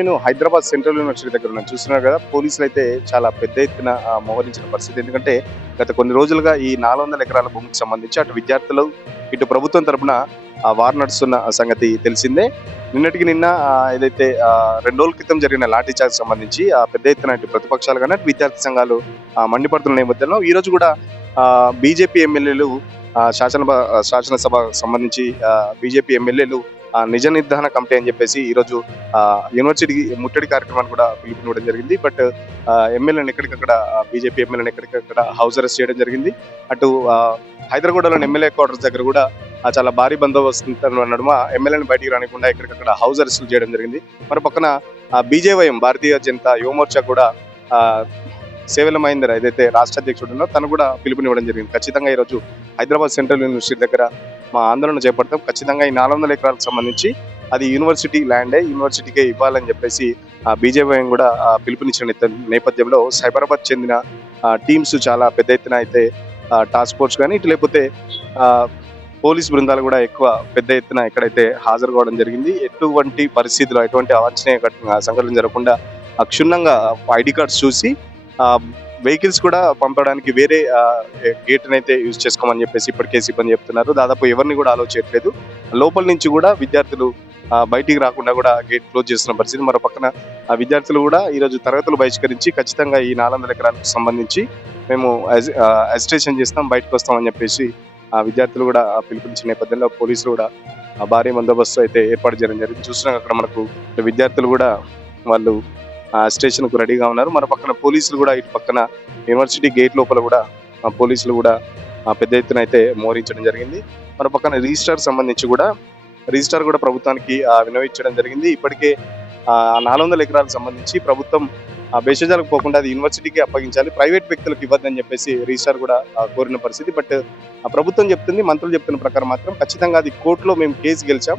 నేను Hyderabad central university దగ్గర ఉన్నాను. చూస్తున్నారు కదా పోలీసులు అయితే చాలా పెద్ద ఎత్తున మోహరించిన పరిస్థితి. ఎందుకంటే గత కొన్ని రోజులుగా ఈ నాలుగు వందల ఎకరాల భూమికి సంబంధించి అటు విద్యార్థులు ఇటు ప్రభుత్వం తరపున ఆ, వారు నడుస్తున్న సంగతి తెలిసిందే. నిన్నటికి నిన్న ఏదైతే రెండు రోజుల క్రితం జరిగిన లాఠీ చార్జ్ సంబంధించి ఆ, పెద్ద ఎత్తున ఇటు ప్రతిపక్షాలు కానీ అటు విద్యార్థి సంఘాలు మండిపడుతున్న నేపథ్యంలో ఈ రోజు కూడా బీజేపీ ఎమ్మెల్యేలు శాసనసభ శాసనసభ సంబంధించి బీజేపీ ఎమ్మెల్యేలు నిజ నిర్ధారణ కమిటీ అని చెప్పేసి ఈరోజు యూనివర్సిటీ ముట్టడి కార్యక్రమాన్ని కూడా పిలుపునివ్వడం జరిగింది. బట్ ఎమ్మెల్యేని ఎక్కడికక్కడ బీజేపీ ఎమ్మెల్యేని ఎక్కడికక్కడ హౌస్ అరెస్ట్ చేయడం జరిగింది. అటు హైదరాబాద్లోని ఎమ్మెల్యే క్వార్టర్స్ దగ్గర కూడా ఆ, చాలా భారీ బందోబస్తు నడుమ ఎమ్మెల్యేని బయటికి రానికుండా ఎక్కడికక్కడ హౌస్ అరెస్టులు చేయడం జరిగింది. మరి పక్కన బీజేవైఎం భారతీయ జనతా యువమోర్చా కూడా సేవల మహేందర్ ఏదైతే రాష్ట్ర అధ్యక్షుడు తను కూడా పిలుపునివ్వడం జరిగింది. ఖచ్చితంగా ఈరోజు హైదరాబాద్ సెంట్రల్ యూనివర్సిటీ దగ్గర మా ఆందోళన చేపడతాం. ఖచ్చితంగా ఈ నాలుగు వందల ఎకరాలకు సంబంధించి అది యూనివర్సిటీ ల్యాండే యూనివర్సిటీకే ఇవ్వాలని చెప్పేసి బీజేపీ కూడా పిలుపునిచ్చిన నేపథ్యంలో సైబరాబాద్ చెందిన టీమ్స్ చాలా పెద్ద ఎత్తున అయితే టాస్క్ ఫోర్స్ కానీ ఇటు లేకపోతే పోలీస్ బృందాలు కూడా ఎక్కువ పెద్ద ఎత్తున ఎక్కడైతే హాజరు కావడం జరిగింది. ఎటువంటి పరిస్థితుల్లో ఎటువంటి అవాంఛనీయ సంఘటన జరగకుండా క్షుణ్ణంగా ఐడి కార్డ్స్ చూసి వెహికల్స్ కూడా పంపడానికి వేరే గేట్ అయితే యూజ్ చేసుకోమని చెప్పేసి ఇప్పటికే సిబ్బంది చెప్తున్నారు. దాదాపు ఎవరిని కూడా అలో చేయట్లేదు. లోపల నుంచి కూడా విద్యార్థులు బయటికి రాకుండా కూడా గేట్ క్లోజ్ చేస్తున్న పరిస్థితి. మరో పక్కన ఆ విద్యార్థులు కూడా ఈరోజు తరగతులు బహిష్కరించి ఖచ్చితంగా ఈ నాలుగు వందల ఎకరాలకు సంబంధించి మేము అజిటేషన్ చేస్తాం బయటకు వస్తామని చెప్పేసి ఆ విద్యార్థులు కూడా పిలుపునిచ్చిన నేపథ్యంలో పోలీసులు కూడా ఆ భారీ బందోబస్తు అయితే ఏర్పాటు చేయడం జరిగింది. చూస్తున్నాం అక్కడ మనకు విద్యార్థులు కూడా వాళ్ళు స్టేషన్కు స్టేషన్కు రెడీగా ఉన్నారు. మన పక్కన పోలీసులు కూడా ఇటు పక్కన యూనివర్సిటీ గేట్ లోపల కూడా పోలీసులు కూడా పెద్ద ఎత్తున అయితే మోహరించడం జరిగింది. మన పక్కన రిజిస్టార్ సంబంధించి కూడా రిజిస్టార్ కూడా ప్రభుత్వానికి వినవించడం జరిగింది. ఇప్పటికే నాలుగు వందల ఎకరాలకు సంబంధించి ప్రభుత్వం ఆ పోకుండా అది యూనివర్సిటీకి అప్పగించాలి. ప్రైవేట్ వ్యక్తులకు ఇవ్వద్దని చెప్పేసి రిజిస్టార్ కూడా కోరిన పరిస్థితి. బట్ ఆ ప్రభుత్వం చెప్తుంది మంత్రులు చెప్తున్న ప్రకారం మాత్రం ఖచ్చితంగా అది కోర్టులో మేము కేసు గెలిచాం.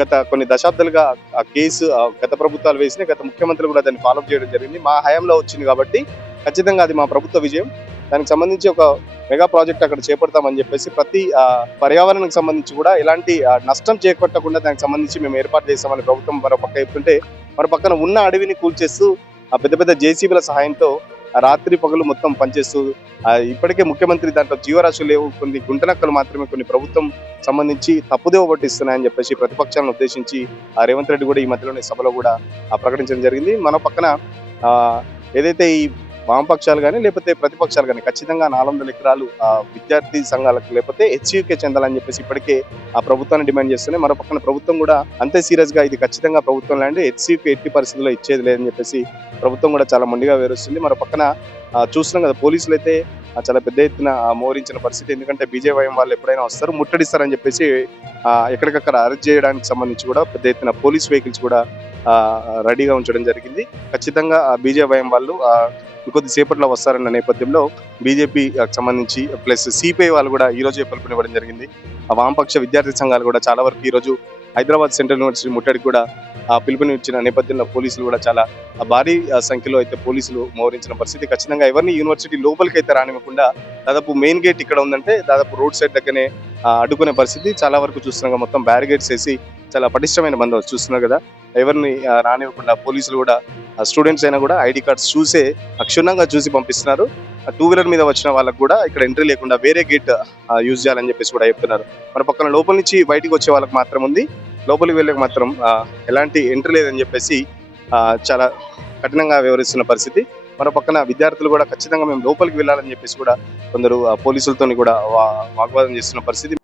గత కొన్ని దశాబ్దాలుగా ఆ కేసు గత ప్రభుత్వాలు వేసిన గత ముఖ్యమంత్రులు కూడా దాన్ని ఫాలో చేయడం జరిగింది. మా హయాంలో వచ్చింది కాబట్టి ఖచ్చితంగా అది మా ప్రభుత్వ విజయం. దానికి సంబంధించి ఒక మెగా ప్రాజెక్ట్ అక్కడ చేపడతామని చెప్పేసి ప్రతి పర్యావరణానికి సంబంధించి కూడా ఎలాంటి నష్టం చేపట్టకుండా దానికి సంబంధించి మేము ఏర్పాటు చేస్తామని ప్రభుత్వం మరో పక్క చెప్తుంటే మరో పక్కన ఉన్న అడవిని కూల్చేస్తూ ఆ పెద్ద పెద్ద జేసీబీల సహాయంతో రాత్రి పగలు మొత్తం పనిచేస్తూ ఇప్పటికే ముఖ్యమంత్రి దాంట్లో జీవరాశులు లేవు. కొన్ని గుంటనక్కలు మాత్రమే కొన్ని ప్రభుత్వం సంబంధించి తప్పుదేవ పట్టిస్తున్నాయని చెప్పేసి ప్రతిపక్షాలను ఉద్దేశించి ఆ రేవంత్ రెడ్డి కూడా ఈ మధ్యలోనే సభలో కూడా ప్రకటించడం జరిగింది. మన పక్కన ఏదైతే ఈ వామపక్షాలు కానీ లేకపోతే ప్రతిపక్షాలు కానీ ఖచ్చితంగా నాలుగు వందల ఎకరాలు ఆ, విద్యార్థి సంఘాలకు లేకపోతే హెచ్యూకే చెందాలని చెప్పేసి ఇప్పటికే ఆ ప్రభుత్వాన్ని డిమాండ్ చేస్తున్నాయి. మరో పక్కన ప్రభుత్వం కూడా అంతే సీరియస్గా ఇది ఖచ్చితంగా ప్రభుత్వం లాంటి హెచ్యూకే ఎట్టి పరిస్థితుల్లో ఇచ్చేది లేదని చెప్పేసి ప్రభుత్వం కూడా చాలా మొండిగా వేరుస్తుంది మరో పక్కన చూస్తున్నాం కదా పోలీసులు అయితే చాలా పెద్ద ఎత్తున ఆ, మోహరించిన పరిస్థితి. ఎందుకంటే బీజేపీ వాళ్ళు ఎప్పుడైనా వస్తారు ముట్టడిస్తారని చెప్పేసి ఎక్కడికక్కడ అరెస్ట్ చేయడానికి సంబంధించి కూడా పెద్ద ఎత్తున పోలీస్ వెహికల్స్ కూడా రెడీగా ఉంచడం జరిగింది. ఖచ్చితంగా బీజేపీఎం వాళ్ళు కొద్దిసేపట్లో వస్తారన్న నేపథ్యంలో బీజేపీ సంబంధించి ప్లస్ సిపిఐ వాళ్ళు కూడా ఈ రోజే పిలుపునివ్వడం జరిగింది. ఆ వామపక్ష విద్యార్థి సంఘాలు కూడా చాలా వరకు ఈ రోజు హైదరాబాద్ సెంట్రల్ యూనివర్సిటీ ముట్టడికి కూడా ఆ పిలుపునిచ్చిన నేపథ్యంలో పోలీసులు కూడా చాలా భారీ ఆ, సంఖ్యలో అయితే పోలీసులు మోహరించిన పరిస్థితి. ఖచ్చితంగా ఎవరిని యూనివర్సిటీ లోపలికి అయితే రానివ్వకుండా దాదాపు మెయిన్ గేట్ ఇక్కడ ఉందంటే దాదాపు రోడ్ సైడ్ దగ్గరనే అడ్డుకునే పరిస్థితి. చాలా వరకు చూస్తున్నాం మొత్తం బ్యారిగేడ్స్ వేసి చాలా పటిష్టమైన బందోబస్తు చూస్తున్నారు కదా. ఎవరిని రానివ్వకుండా పోలీసులు కూడా స్టూడెంట్స్ అయినా కూడా ఐడి కార్డ్స్ చూసే క్షుణ్ణంగా చూసి పంపిస్తున్నారు. టూ వీలర్ మీద వచ్చిన వాళ్ళకు కూడా ఇక్కడ ఎంట్రీ లేకుండా వేరే గేట్ యూజ్ చేయాలని చెప్పేసి కూడా చెప్తున్నారు. మన పక్కన లోపల నుంచి బయటికి వచ్చే వాళ్ళకి మాత్రం ఉంది. లోపలికి వెళ్ళక మాత్రం ఎలాంటి ఎంట్రీ లేదని చెప్పేసి చాలా కఠినంగా వివరిస్తున్న పరిస్థితి. మరో పక్కన విద్యార్థులు కూడా ఖచ్చితంగా మేము లోపలికి వెళ్ళాలని చెప్పేసి కూడా కొందరు పోలీసులతో పోలీసులతోని కూడా వా- వాగ్వాదం చేస్తున్న పరిస్థితి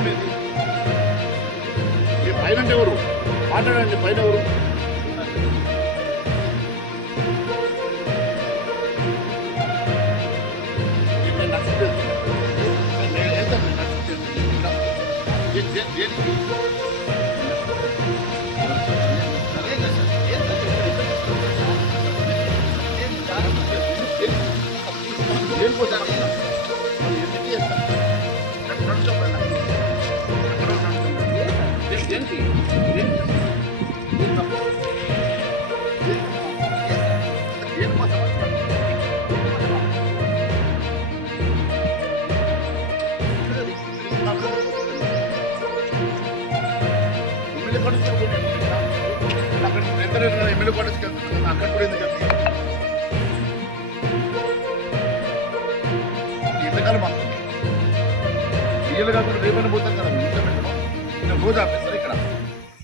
ఏంటి మీ పైన ఎవరు మాట్లాడండి పైన ఎవరు దేనికి? దేనికోసం? ఎమ్మెల్యే పడుతుంది అక్కడ ఎంత ఎమ్మెల్యే పడుతుంది అక్కడ కూడా ఎందుకు వెళ్తుంది? మాకు కాకుండా రేపని పోతాం కదా ఇంత పెట్టడం. నేను రోజు ఆఫీస్